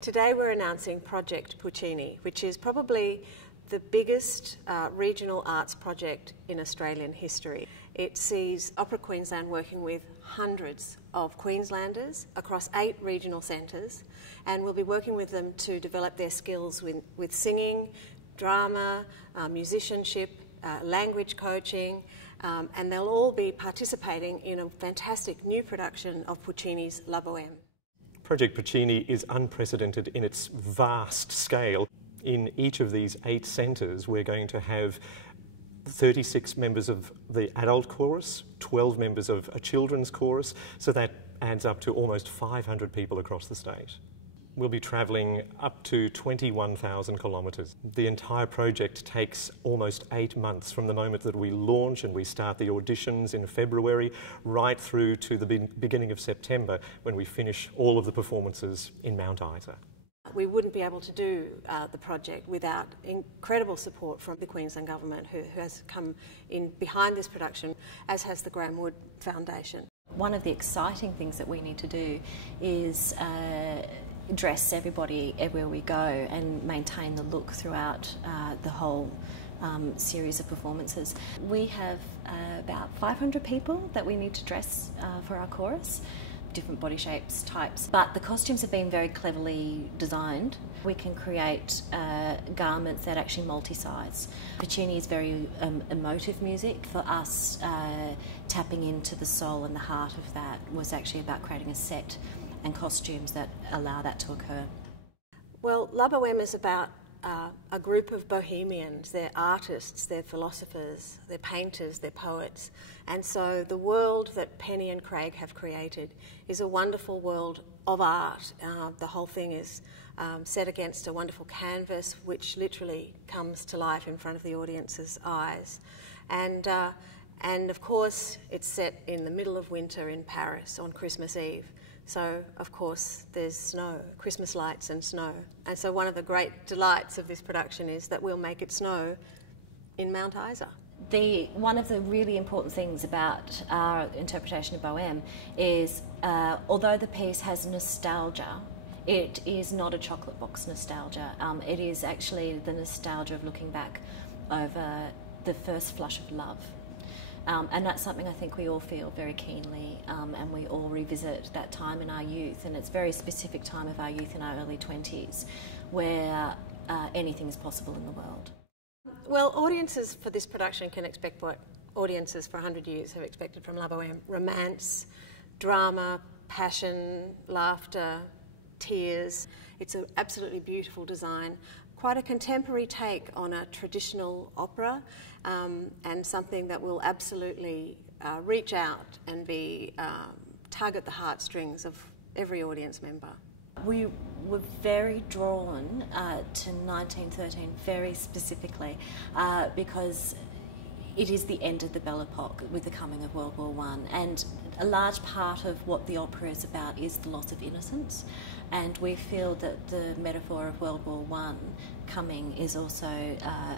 Today we're announcing Project Puccini, which is probably the biggest regional arts project in Australian history. It sees Opera Queensland working with hundreds of Queenslanders across 8 regional centres, and we'll be working with them to develop their skills with singing, drama, musicianship, language coaching, and they'll all be participating in a fantastic new production of Puccini's La Bohème. Project Puccini is unprecedented in its vast scale. In each of these 8 centres, we're going to have 36 members of the adult chorus, 12 members of a children's chorus, so that adds up to almost 500 people across the state. We'll be travelling up to 21,000 kilometres. The entire project takes almost 8 months from the moment that we launch and we start the auditions in February right through to the beginning of September when we finish all of the performances in Mount Isa. We wouldn't be able to do the project without incredible support from the Queensland Government, who has come in behind this production, as has the Graeme Wood Foundation. One of the exciting things that we need to do is dress everybody everywhere we go and maintain the look throughout the whole series of performances. We have about 500 people that we need to dress for our chorus, different body shapes, types, but the costumes have been very cleverly designed. We can create garments that are actually multi-size. Puccini is very emotive music. For us, tapping into the soul and the heart of that was actually about creating a set and costumes that allow that to occur. Well, La Bohème is about a group of bohemians. They're artists, they're philosophers, they're painters, they're poets. And so the world that Penny and Craig have created is a wonderful world of art. The whole thing is set against a wonderful canvas which literally comes to life in front of the audience's eyes. And of course it's set in the middle of winter in Paris on Christmas Eve. So, of course, there's snow, Christmas lights and snow. And so one of the great delights of this production is that we'll make it snow in Mount Isa. One of the really important things about our interpretation of Bohème is, although the piece has nostalgia, it is not a chocolate box nostalgia. It is actually the nostalgia of looking back over the first flush of love. And that's something I think we all feel very keenly, and we all revisit that time in our youth, and it's a very specific time of our youth in our early 20s where anything is possible in the world. Well, audiences for this production can expect what audiences for 100 years have expected from La Bohème: romance, drama, passion, laughter, tears. It's an absolutely beautiful design. Quite a contemporary take on a traditional opera, and something that will absolutely reach out and tug at the heartstrings of every audience member. We were very drawn to 1913 very specifically because it is the end of the Belle Epoque with the coming of World War I, and a large part of what the opera is about is the loss of innocence, and we feel that the metaphor of World War I coming is also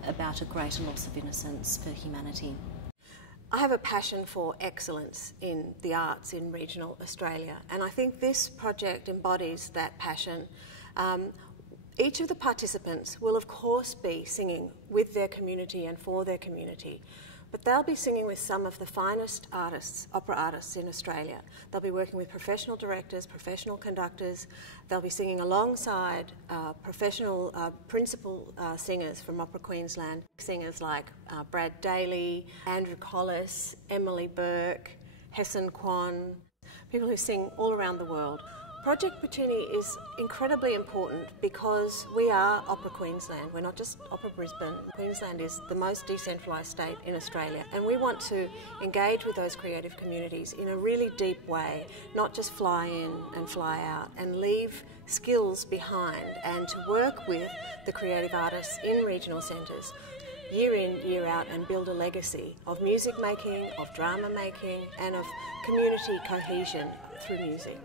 about a greater loss of innocence for humanity. I have a passion for excellence in the arts in regional Australia, and I think this project embodies that passion. Each of the participants will of course be singing with their community and for their community, but they'll be singing with some of the finest artists, opera artists in Australia. They'll be working with professional directors, professional conductors. They'll be singing alongside professional principal singers from Opera Queensland, singers like Brad Daly, Andrew Collis, Emily Burke, Hesson Kwan, people who sing all around the world. Project Puccini is incredibly important because we are Opera Queensland. We're not just Opera Brisbane. Queensland is the most decentralised state in Australia, and we want to engage with those creative communities in a really deep way, not just fly in and fly out, and leave skills behind, and to work with the creative artists in regional centres year in, year out, and build a legacy of music making, of drama making, and of community cohesion through music.